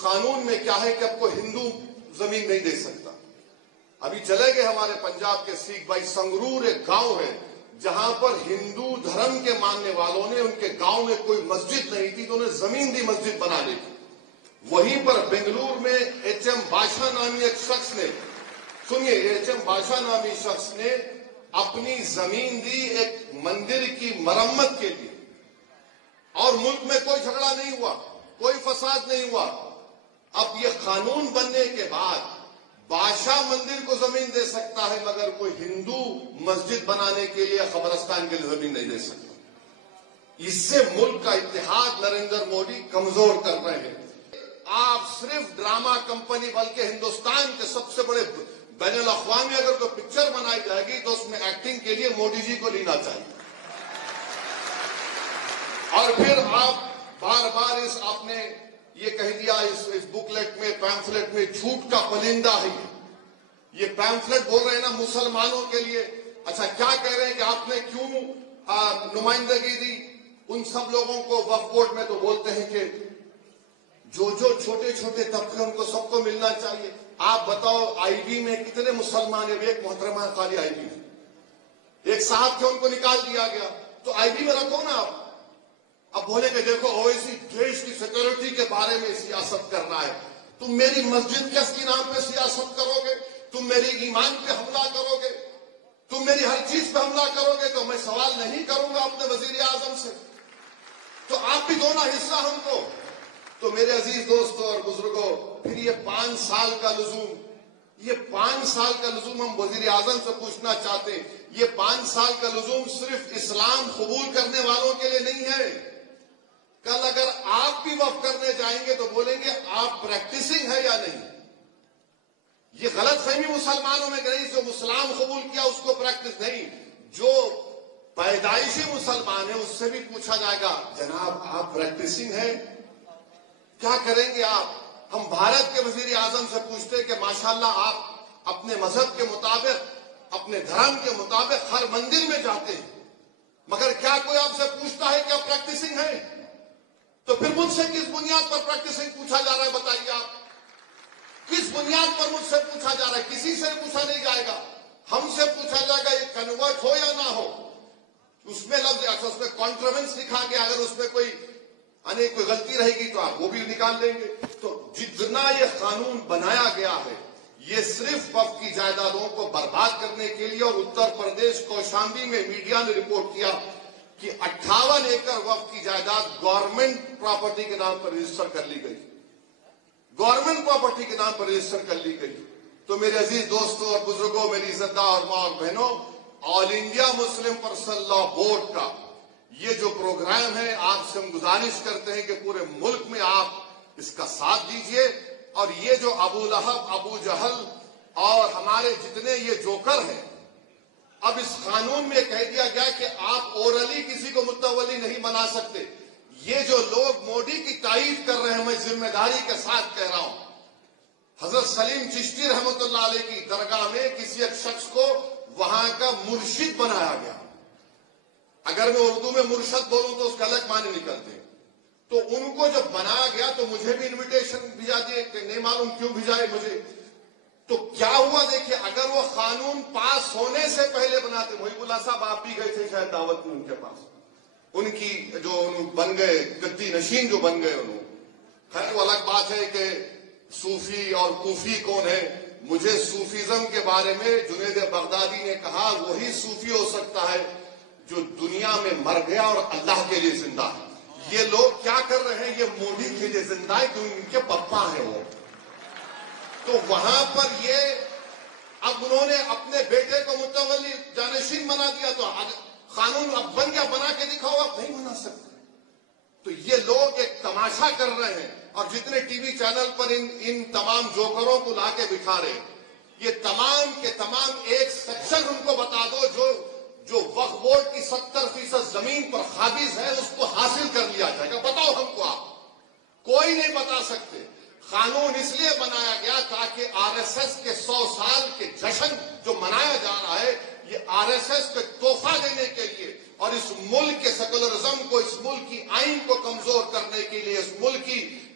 قانون میں کیا ہے کہ اب کوئی ہندو زمین نہیں دے سکتا. ابھی چلے گئے ہمارے پنجاب کے سکھ بھائی، سنگرور ایک گاؤں ہے جہاں پر ہندو دھرم کے ماننے والوں نے، ان کے گاؤں میں کوئی مسجد نہیں تھی تو انہیں زمین دی مسجد بنانے کی. وہیں پر بنگلور میں ایچ ایم بادشاہ نامی ایک شخص نے، سنیے، ایچ ایم بادشاہ نامی شخص نے اپنی زمین دی ایک مندر کی مرمت کے لیے، اور ملک میں کوئی جھگڑا نہیں ہوا، کوئی فساد نہیں ہوا. اب یہ قانون بننے کے بعد بادشاہ مندر کو زمین دے سکتا ہے مگر کوئی ہندو مسجد بنانے کے لیے، قبرستان کے لیے زمین نہیں دے سکتا. اس سے ملک کا اتحاد نریندر مودی کمزور کر رہے ہیں. آپ صرف ڈرامہ کمپنی، بلکہ ہندوستان کے سب سے بڑے بین الاقوامی اگر کوئی پکچر بنائی جائے گی تو اس میں ایکٹنگ کے لیے مودی جی کو لینا چاہیے. اور پھر آپ بار بار آپ نے یہ کہہ دیا اس بکلیٹ میں، پیمفلیٹ میں، جھوٹ کا پلندہ ہے یہ پیمفلیٹ بول رہے ہیں نا مسلمانوں کے لیے. اچھا کیا کہہ رہے ہیں کہ آپ نے کیوں نمائندگی دی ان سب لوگوں کو وقف بورڈ میں؟ تو بولتے ہیں کہ جو چھوٹے چھوٹے طبقے ان کو سب کو ملنا چاہیے. آپ بتاؤ آئی بی میں کتنے مسلمان ہیں؟ ایک محترمہ خالی آئی بی میں، ایک صاحب تھے ان کو نکال دیا گیا. تو آئی بی میں رکھو نا آپ. اب بولے کہ دیکھو اویسی دیش کی سیکورٹی کے بارے میں سیاست کرنا ہے. تم میری مسجد کس کے نام پہ سیاست کرو گے؟ تم میری ایمان پہ حملہ کرو گے؟ تم میری ہر چیز پہ حملہ کرو گے تو میں سوال نہیں کروں گا اپنے وزیر اعظم سے. تو آپ بھی دو نا حصہ ہم کو. تو میرے عزیز دوستوں اور بزرگوں، پھر یہ 5 سال کا لزوم، یہ 5 سال کا لزوم ہم وزیر اعظم سے پوچھنا چاہتے ہیں. یہ 5 سال کا لزوم صرف اسلام قبول کرنے والوں کے لیے نہیں ہے. کل اگر آپ بھی وقف کرنے جائیں گے تو بولیں گے آپ پریکٹسنگ ہے یا نہیں. یہ غلط فہمی مسلمانوں میں کہ نہیں جو اسلام قبول کیا اس کو پریکٹس نہیں. جو پیدائشی مسلمان ہے اس سے بھی پوچھا جائے گا جناب آپ پریکٹسنگ ہے؟ کیا کریں گے آپ؟ ہم بھارت کے وزیر اعظم سے پوچھتے ہیں کہ ماشاءاللہ آپ اپنے مذہب کے مطابق، اپنے دھرم کے مطابق ہر مندر میں جاتے ہیں، مگر کیا کوئی آپ سے پوچھتا ہے کہ آپ پریکٹسنگ ہے؟ تو پھر مجھ سے کس بنیاد پر پریکٹسنگ پوچھا جا رہا ہے؟ بتائیے آپ کس بنیاد پر مجھ سے پوچھا جا رہا ہے؟ کسی سے پوچھا نہیں جائے گا. ہم سے پوچھا جائے گا یہ کنورٹ ہو یا نہ ہو. اس میں لفظ اس میں کانٹروینس لکھا گیا، اگر اس میں کوئی غلطی رہے گی تو آپ وہ بھی نکال لیں گے. تو جتنا یہ قانون بنایا گیا ہے یہ صرف وقف کی جائیدادوں کو برباد کرنے کے لیے. اور اتر پردیش کوشامبی میں میڈیا نے رپورٹ کیا کہ 58 ایکڑ وقف کی جائیداد گورنمنٹ پراپرٹی کے نام پر رجسٹر کر لی گئی، گورنمنٹ پراپرٹی کے نام پر رجسٹر کر لی گئی. تو میرے عزیز دوستوں اور بزرگوں، میری عزتدار ماں اور بہنوں، آل انڈیا مسلم پرسنل لا بورڈ کا یہ جو پروگرام ہے، آپ سے ہم گزارش کرتے ہیں کہ پورے ملک میں آپ اس کا ساتھ دیجئے. اور یہ جو ابو لہب، ابو جہل اور ہمارے جتنے یہ جوکر ہیں، اب اس قانون میں کہہ دیا گیا کہ آپ اورلی کسی کو متولی نہیں بنا سکتے. یہ جو لوگ مودی کی تائید کر رہے ہیں، میں ذمہ داری کے ساتھ کہہ رہا ہوں، حضرت سلیم چشتی رحمۃ اللہ علیہ کی درگاہ میں کسی ایک شخص کو وہاں کا مرشد بنایا گیا. اگر میں اردو میں مرشد بولوں تو اس کا الگ معنی نکلتے. تو ان کو جب بنایا گیا تو مجھے بھی انویٹیشن بھیجا دیے کہ نہیں معلوم کیوں بھیجائے مجھے. تو کیا ہوا دیکھیں، اگر وہ قانون پاس ہونے سے پہلے بناتے، محب اللہ صاحب آپ بھی گئے تھے شاید دعوت میں ان کے پاس، ان کی جو بن گئے گدی نشین جو بن گئے انہوں. خیر وہ الگ بات ہے کہ صوفی اور کوفی کون ہے. مجھے صوفیزم کے بارے میں جنید بغدادی نے کہا وہی صوفی ہو سکتا ہے جو دنیا میں مر گیا اور اللہ کے لیے زندہ ہے. یہ لوگ کیا کر رہے ہیں؟ یہ مودی کے لیے زندہ ہے کیونکہ ان کے پپا ہیں وہ. تو وہاں پر یہ اب انہوں نے اپنے بیٹے کو متولی جانشین بنا دیا. تو قانون اب بن گیا، بنا کے دکھاؤ، آپ نہیں بنا سکتے. تو یہ لوگ ایک تماشا کر رہے ہیں. اور جتنے ٹی وی چینل پر ان تمام جوکروں کو لا کے بٹھا رہے ہیں، یہ تمام کے تمام ایک سیکشن ان کو بتا دو جو وقف بورڈ کی 70% زمین پر قابض ہے اس کو حاصل کر لیا جائے گا. بتاؤ ہم کو، آپ کوئی نہیں بتا سکتے. قانون اس لیے بنایا گیا تاکہ آر ایس ایس کے 100 سال کے جشن جو منایا جا رہا ہے، یہ آر ایس ایس کو تحفہ دینے کے لیے اور اس ملک کے سیکولرزم کو، اس ملک کی آئین کو کمزور کرنے کے لیے، اس ملک کی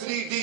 3D